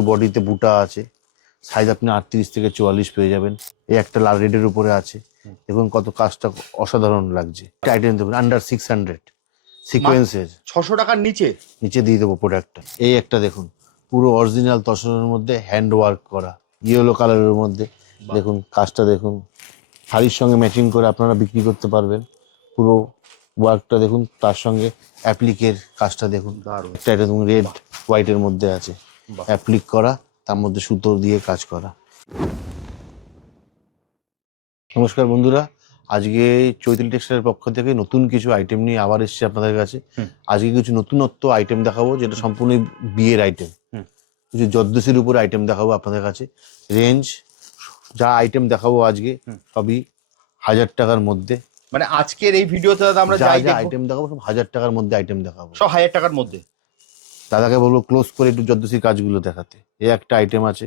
পুরো বডিতে বুটা আছে, সাইজ আপনি 38 থেকে 44 পেয়ে যাবেন। এই একটা লাল রেডের উপরে আছে, দেখুন কত কাজটা অসাধারণ লাগছে। আইটেম দেবেন আন্ডার 600 সিকোয়েন্সের, 600 টাকার নিচে নিচে দিয়ে দেবো প্রোডাক্টটা। এই একটা দেখুন পুরো অরিজিনাল তসরের মধ্যে হ্যান্ড ওয়ার্ক করা, ইয়েলো কালারের মধ্যে দেখুন কাজটা দেখুন, শাড়ির সঙ্গে ম্যাচিং করে আপনারা বিক্রি করতে পারবেন। পুরো ওয়ার্কটা দেখুন, তার সঙ্গে অ্যাপ্লিকের কাজটা দেখুন, দারুণ। একটা একদম রেড হোয়াইটের মধ্যে আছে, অ্যাপ্লিক করা, তার মধ্যে সুতো দিয়ে কাজ করা। নমস্কার বন্ধুরা, আজকে চৈতালি টেক্সটাইলের পক্ষ থেকে নতুন কিছু আইটেম নিয়ে আবার এসেছি আপনাদের কাছে। আজকে কিছু নতুনত্ব আইটেম দেখাবো, যেটা সম্পূর্ণ বিয়ের আইটেম। কিছু জর্দসির উপরে আইটেম দেখাবো আপনাদের কাছে। রেঞ্জ যা আইটেম দেখাবো আজকে সবই 1000 টাকার মধ্যে। মানে আজকের এই ভিডিওতে দাদা আমরা যা যাই যা দেখবো আইটেম দেখাবো সব 1000 টাকার মধ্যে আইটেম দেখাবো, সব 1000 টাকার মধ্যে। দাদাকে বলবো ক্লোজ করে একটু জর্দসির কাজগুলো দেখাতে। এই একটা আইটেম আছে,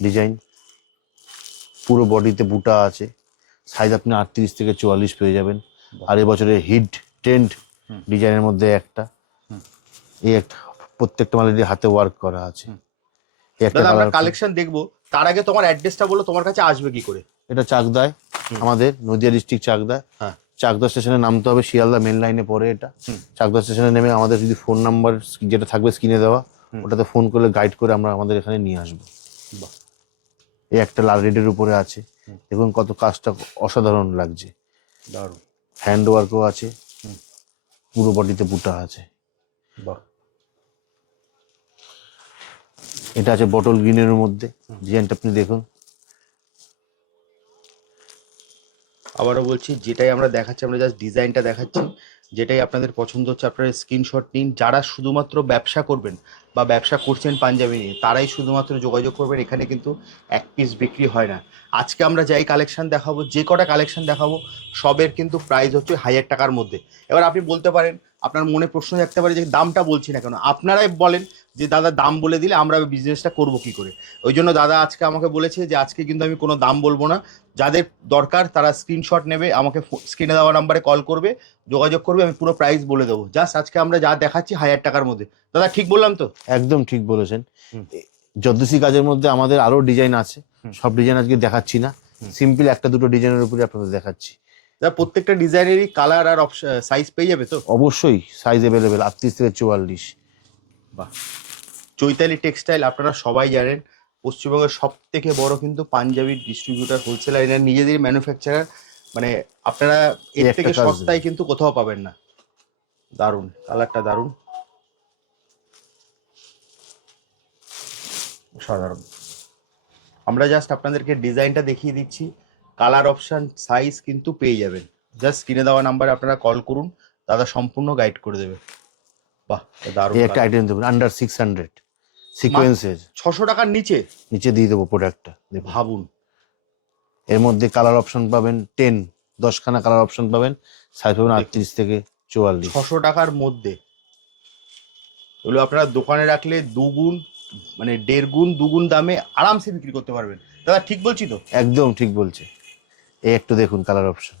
ডিজাইন পুরো বডিতে বুটা আছে, সাইজ আপনি 38 থেকে 44 পেয়ে যাবেন। আর এবছরের হিট ট্রেন্ড ডিজাইনের মধ্যে একটা, এই একটা প্রত্যেকটা মালের হাতে ওয়ার্ক করা আছে। এই একটা দাদা আমরা কালার, কালেকশন দেখবো, তার আগে তোমার অ্যাড্রেসটা বলো, তোমার কাছে আসবে কি করে? এটা চাকদায়, আমাদের নদিয়া ডিস্ট্রিক্ট চাকদা। হ্যাঁ, চাকদা স্টেশনে নামতে হবে, শিয়ালদা মেন লাইনে পড়ে এটা। চাকদা স্টেশনে নেমে আমাদের যদি ফোন নাম্বার যেটা থাকবে স্ক্রিনে দেওয়া, ওটাতে ফোন করলে গাইড করে আমরা আমাদের এখানে নিয়ে আসবো। এই একটা লাল রেডের উপরে আছে, দেখুন কত কাজটা অসাধারণ লাগছে। দারুণ। হ্যান্ড ওয়ার্কও আছে, পুরো বডিতে বুটা আছে। বাহ, এটা আছে বটল গ্রিনের মধ্যে, ডিজাইনটা আপনি দেখুন। আবারও বলছি, যেটাই আমরা দেখাচ্ছি, আমরা জাস্ট ডিজাইনটা দেখাচ্ছি। যেটাই আপনাদের পছন্দ হচ্ছে আপনারা স্ক্রিনশট নিন। যারা শুধুমাত্র ব্যবসা করবেন বা ব্যবসা করছেন পাঞ্জাবি নিয়ে, তারাই শুধুমাত্র যোগাযোগ করবেন। এখানে কিন্তু এক পিস বিক্রি হয় না। আজকে আমরা যাই কালেকশন দেখাবো, যে কটা কালেকশন দেখাবো সবের কিন্তু প্রাইস হচ্ছে 1000 টাকার মধ্যে। এবার আপনি বলতে পারেন, আপনার মনে প্রশ্ন থাকতে পারে যে দামটা বলছি না কেন। আপনারাই বলেন যে দাদা দাম বলে দিলে আমরা বিজনেসটা করবো কি করে। ওই জন্য দাদা আজকে আমাকে বলেছে যে আজকে কিন্তু আমি কোনো দাম বলবো না, যাদের দরকার তারা স্ক্রিনশট নেবে, আমাকে স্ক্রিনে দেওয়া নাম্বারে কল করবে, যোগাযোগ করবে, আমি পুরো প্রাইস বলে দেবো। জাস্ট আজকে আমরা যা দেখাচ্ছি 1000 টাকার মধ্যে। দাদা ঠিক বললাম তো? একদম ঠিক বলেছেন। জর্দসি কাজের মধ্যে আমাদের আরো ডিজাইন আছে, সব ডিজাইন আজকে দেখাচ্ছি না, সিম্পল একটা দুটো ডিজাইনের উপরে আপনাদের দেখাচ্ছি। দাদা প্রত্যেকটা ডিজাইনেরই কালার আর সাইজ পেয়ে যাবে তো? অবশ্যই সাইজ অ্যাভেলেবেল 38 থেকে 44। বাহ। চৈতালি টেক্সটাইল আপনারা সবাই জানেন পশ্চিমবঙ্গের সব থেকে বড় কিন্তু পাঞ্জাবির ডিস্ট্রিবিউটার, হোলসেলার, এনার নিজেদের ম্যানুফ্যাকচারার। মানে আপনারা এর থেকে সস্তায় কিন্তু কোথাও পাবেন না। দারুণ কালারটা, দারুণ, সাধারণ। আমরা জাস্ট আপনাদেরকে ডিজাইনটা দেখিয়ে দিচ্ছি, কালার অপশন সাইজ কিন্তু পেয়ে যাবেন। জাস্ট স্ক্রিনে দেওয়া নাম্বারে আপনারা কল করুন, দাদা সম্পূর্ণ গাইড করে দেবে। বাহ, দারুণ। এই একটা আইটেম দেবেন আন্ডার 600 সিকোয়েন্সের, 600 টাকার নিচে, নিচে দিয়ে দেবো প্রোডাক্টটা। ভাবুন। এর মধ্যে কালার অপশন পাবেন 10খানা কালার অপশন পাবেন, সাইজ পাবেন 38 থেকে 44। 600 টাকার মধ্যে এগুলো আপনারা দোকানে রাখলে দুগুণ, মানে 1.5 গুণ 2 গুণ দামে আরামসে বিক্রি করতে পারবেন। দাদা ঠিক বলছি তো? একদম ঠিক বলছে। এই একটু দেখুন কালার অপশন,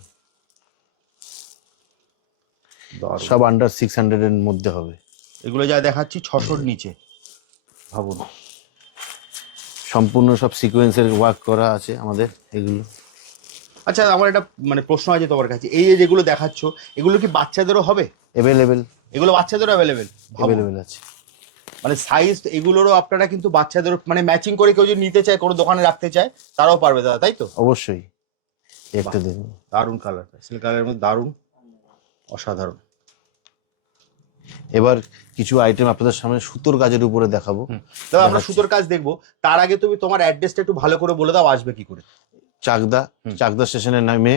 সব আন্ডার 600 এর মধ্যে হবে। এগুলো যা দেখাচ্ছি 600-র নিচে, ভাবুন। সম্পূর্ণ সব সিকোয়েন্সের ওয়ার্ক করা আছে আমাদের এগুলো। আচ্ছা, আমার একটা মানে প্রশ্ন আছে তোমার কাছে, এই যে যেগুলো দেখাচ্ছ এগুলো কি বাচ্চাদেরও হবে? অ্যাভেলেবেল, এগুলো বাচ্চাদেরও অ্যাভেলেবেল? অ্যাভেলেবেল আছে। মানে সাইজ এগুলোরও আপনারা কিন্তু বাচ্চাদেরও মানে ম্যাচিং করে কেউ যদি নিতে চায়, কোনো দোকানে রাখতে চায়, তারাও পারবে দাদা, তাই তো? অবশ্যই। একটা দেখুন দারুণ কালার, সিল্ক কালারের মধ্যে দারুণ, অসাধারণ। এবার কিছু আইটেম আপনাদের সামনে সুতোর কাজের উপরে দেখাবো। দাদা আমরা সুতোর কাজ দেখবো, তার আগে তুমি তোমার অ্যাড্রেসটা একটু ভালো করে বলে দাও, আসবে কি করে? চাকদা স্টেশনে নামে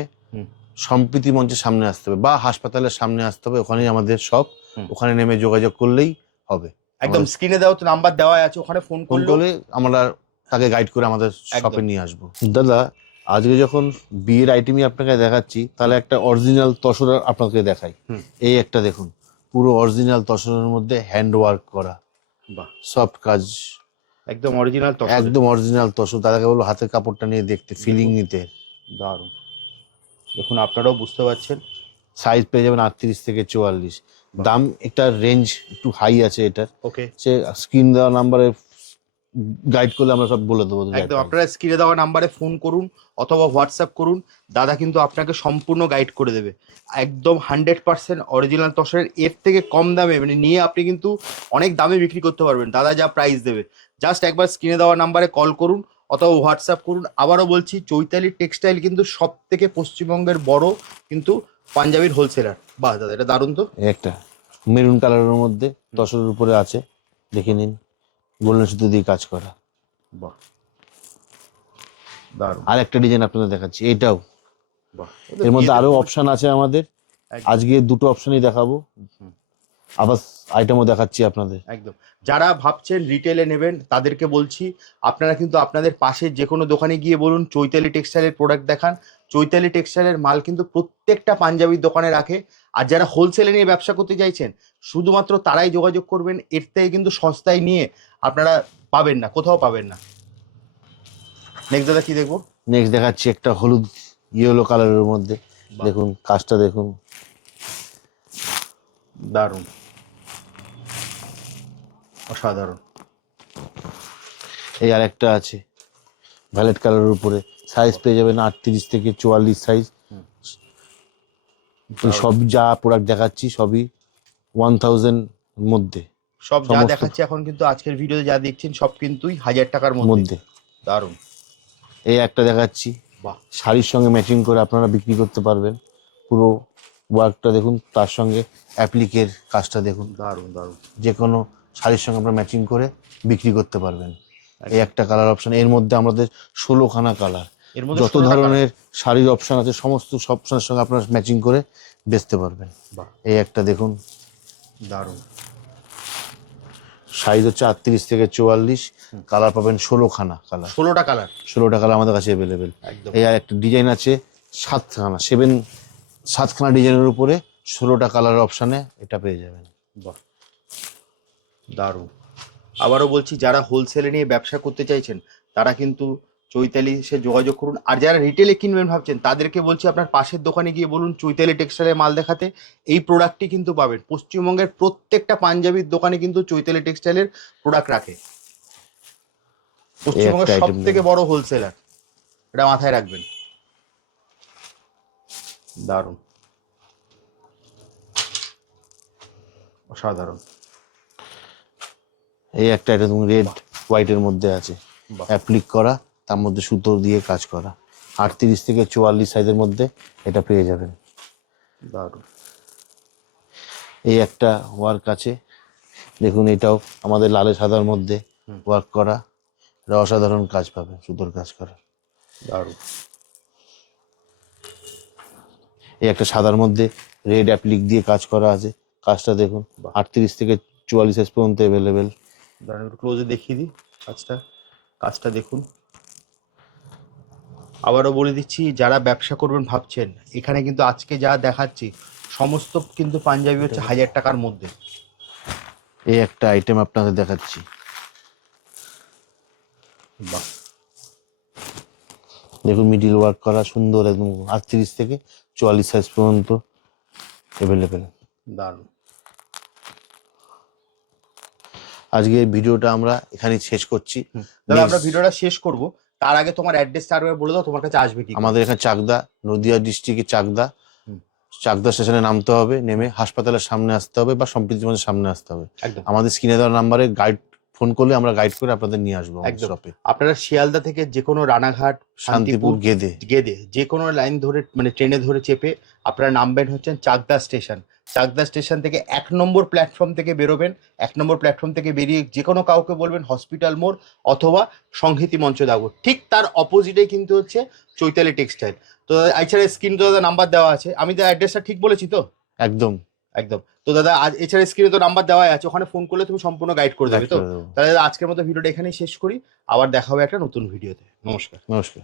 সম্প্রীতি মঞ্চের সামনে আসতে হবে বা হাসপাতালের সামনে আসতে হবে, ওখানেই আমাদের সব। ওখানে নেমে যোগাযোগ করলেই হবে। একদম স্ক্রিনে দেওয়া তো নাম্বার দেওয়া আছে, ওখানে ফোন করলে আমরা তাকে গাইড করে আমাদের শপে নিয়ে আসবো। দাদা আজকে যখন বিয়ের আইটেমই আপনাকে দেখাচ্ছি, তাহলে একটা অরিজিনাল তসর আপনাকে দেখাই। এই একটা দেখুন, পুরো অরিজিনাল তসরের মধ্যে হ্যান্ড ওয়ার্ক করা, বাহ, সফট কাজ, একদম অরিজিনাল তসর। একদম অরিজিনাল তসর। দাদাকে বলবো হাতের কাপড়টা নিয়ে দেখতে, ফিলিং নিতে। দারুণ, দেখুন আপনারাও বুঝতে পারছেন। সাইজ পেয়ে যাবেন 38 থেকে 44। দাম একটা রেঞ্জ একটু হাই আছে এটার। ওকে, সে স্ক্রিন দেওয়া নাম্বারে গাইড করলে আমরা সব বলে দেবো। একদম, আপনারা স্ক্রিনে দেওয়া নাম্বারে ফোন করুন অথবা হোয়াটসঅ্যাপ করুন, দাদা কিন্তু আপনাকে সম্পূর্ণ গাইড করে দেবে। একদম 100% অরিজিনাল তসরের, এর থেকে কম দামে মানে নিয়ে আপনি কিন্তু অনেক দামে বিক্রি করতে পারবেন। দাদা যা প্রাইস দেবে, জাস্ট একবার স্ক্রিনে দেওয়া নাম্বারে কল করুন অথবা হোয়াটসঅ্যাপ করুন। আবারও বলছি, চৈতালি টেক্সটাইল কিন্তু সব থেকে পশ্চিমবঙ্গের বড় কিন্তু পাঞ্জাবির হোলসেলার। বাহ দাদা, এটা দারুণ তো। একটা মেরুন কালারের মধ্যে তসরের উপরে আছে, দেখে নিন, গোল্ডেন সুতো দিয়ে কাজ করা। বাহ দারুণ। আর একটা ডিজাইন আপনাদের দেখাচ্ছি, এটাও। বাহ, এর মধ্যে আরো অপশন আছে আমাদের, একদম। আজকে দুটো অপশনই দেখাবো, আবার আইটেমও দেখাচ্ছি আপনাদের। একদম, যারা ভাবছেন রিটেলে নেবেন তাদেরকে বলছি, আপনারা কিন্তু আপনাদের পাশের যে কোনো দোকানে গিয়ে বলুন চৈতালি টেক্সটাইলের প্রোডাক্ট দেখান। চৈতালি টেক্সটাইলের মাল কিন্তু প্রত্যেকটা পাঞ্জাবির দোকানে রাখে। আর যারা হোলসেলে নিয়ে ব্যবসা করতে চাইছেন, শুধুমাত্র তারাই যোগাযোগ করবেন। এর থেকে কিন্তু সস্তায় নিয়ে আপনারা পাবেন না, কোথাও পাবেন না। নেক্সট দাদা কি দেখবো? নেক্সট দেখাচ্ছি একটা হলুদ ইয়েলো কালারের মধ্যে, বাহ। দেখুন কাজটা দেখুন, দারুণ, অসাধারণ। এই আর একটা আছে ভ্যালেট কালারের উপরে, সাইজ পেয়ে যাবেন 38 থেকে 44 সাইজ। সব যা প্রোডাক্ট দেখাচ্ছি সবই 1000 মধ্যে, সব যা সমস্ত- দেখাচ্ছি এখন কিন্তু আজকের ভিডিওতে যা দেখছেন সব কিন্তুই 1000 টাকার মধ্যে। মধ্যে। দারুণ। এই একটা দেখাচ্ছি, বাহ, শাড়ির সঙ্গে ম্যাচিং করে আপনারা বিক্রি করতে পারবেন। পুরো ওয়ার্কটা দেখুন, তার সঙ্গে অ্যাপ্লিকের কাজটা দেখুন, দারুণ দারুণ। যে কোনো শাড়ির সঙ্গে আপনারা ম্যাচিং করে বিক্রি করতে পারবেন। এই একটা কালার অপশন, এর মধ্যে আমাদের 16খানা কালার, এর মধ্যে যত 16টা ধরনের শাড়ির অপশন আছে সমস্ত অপশনের সঙ্গে আপনারা ম্যাচিং করে বেচতে পারবেন। বাহ, এই একটা দেখুন, দারুণ। সাইজ হচ্ছে 38 থেকে 44, কালার পাবেন 16খানা কালার। 16টা কালার। 16টা কালার আমাদের কাছে অ্যাভেলেবেল। একদম। এই আর একটা ডিজাইন আছে 7খানা ডিজাইনের উপরে 16টা কালার অপশানে এটা পেয়ে যাবেন। বাহ, দারুণ। আবারও বলছি, যারা হোলসেলে নিয়ে ব্যবসা করতে চাইছেন তারা কিন্তু চৈতালি সে যোগাযোগ করুন। আর যারা রিটেলে কিনবেন ভাবছেন তাদেরকে বলছি, আপনার পাশের দোকানে গিয়ে বলুন চৈতালি টেক্সটাইলের মাল দেখাতে। এই প্রোডাক্টটি কিন্তু পাবেন। পশ্চিমবঙ্গের প্রত্যেকটা পাঞ্জাবির দোকানে কিন্তু চৈতালি টেক্সটাইলের প্রোডাক্ট রাখে। পশ্চিমবঙ্গের একটা সব item থেকে দেখুন। বড় হোলসেলার, এটা মাথায় রাখবেন। দারুণ, অসাধারণ। এই একটা এটা তুমি রেড হোয়াইটের মধ্যে আছে, বাহ, অ্যাপ্লিক করা, তার মধ্যে সুতো দিয়ে কাজ করা, 38 থেকে 44 সাইজের মধ্যে এটা পেয়ে যাবেন। দারুণ। এই একটা ওয়ার্ক আছে, দেখুন এটাও আমাদের লালে সাদার মধ্যে ওয়ার্ক করা, এটা অসাধারণ কাজ পাবেন, সুতোর কাজ করা। দারুণ। এই একটা সাদার মধ্যে রেড অ্যাপ্লিক দিয়ে কাজ করা আছে, কাজটা দেখুন, 38 থেকে 44 সাইজ পর্যন্ত অ্যাভেলেবেল। দাঁড়ান একটু ক্লোজে দেখিয়ে দিই কাজটা। কাজটা দেখুন। আবারও বলে দিচ্ছি, যারা ব্যবসা করবেন ভাবছেন, এখানে কিন্তু আজকে যা দেখাচ্ছি সমস্ত কিন্তু পাঞ্জাবি হচ্ছে 1000 টাকার মধ্যে। এই একটা আইটেম আপনাদের দেখাচ্ছি, বাহ, দেখুন মিডিল ওয়ার্ক করা সুন্দর, একদম 38 থেকে 44 সাইজ পর্যন্ত অ্যাভেলেবেল। দারুণ। আজকে এই ভিডিওটা আমরা এখানেই শেষ করছি। তাহলে আমরা ভিডিওটা শেষ করব, তার আগে তোমার অ্যাড্রেসটা আরেকবার বলে দাও, তোমার কাছে আসবে কি। আমাদের এখানে চাকদা, নদিয়া ডিস্ট্রিক্টের চাকদা, চাকদা স্টেশনে নামতে হবে, নেমে হাসপাতালের সামনে আসতে হবে বা সম্প্রীতি মঞ্চের সামনে আসতে হবে। একদম। আমাদের স্ক্রিনে দেওয়া নাম্বারে গাইড ফোন করলে আমরা গাইড করে আপনাদের নিয়ে আসবো আমাদের একদম। শপে। আপনারা শিয়ালদা থেকে যে কোনো রানাঘাট, শান্তিপুর, গেদে গেদে যে কোনো লাইন ধরে মানে ট্রেনে ধরে চেপে আপনারা নামবেন হচ্ছেন চাকদা স্টেশন। চাকদা স্টেশন থেকে 1 নম্বর প্ল্যাটফর্ম থেকে বেরোবেন। 1 নম্বর প্ল্যাটফর্ম থেকে বেরিয়ে যে কোনো কাউকে বলবেন হসপিটাল মোড় অথবা সংহতি মঞ্চ দাগো, ঠিক তার অপোজিটে কিন্তু হচ্ছে চৈতালি টেক্সটাইল। তো এছাড়া স্ক্রিনে তো দাদা নাম্বার দেওয়া আছে, আমি তো অ্যাড্রেসটা ঠিক বলেছি তো? একদম একদম। তো দাদা আজ এছাড়া স্ক্রিনে তো নাম্বার দেওয়াই আছে, ওখানে ফোন করলে তুমি সম্পূর্ণ গাইড করে দেবে guide তো? করে দেবো। তাহলে দাদা আজকের মতো ভিডিওটা এখানেই শেষ করি, আবার দেখা হবে একটা নতুন ভিডিওতে। নমস্কার। নমস্কার।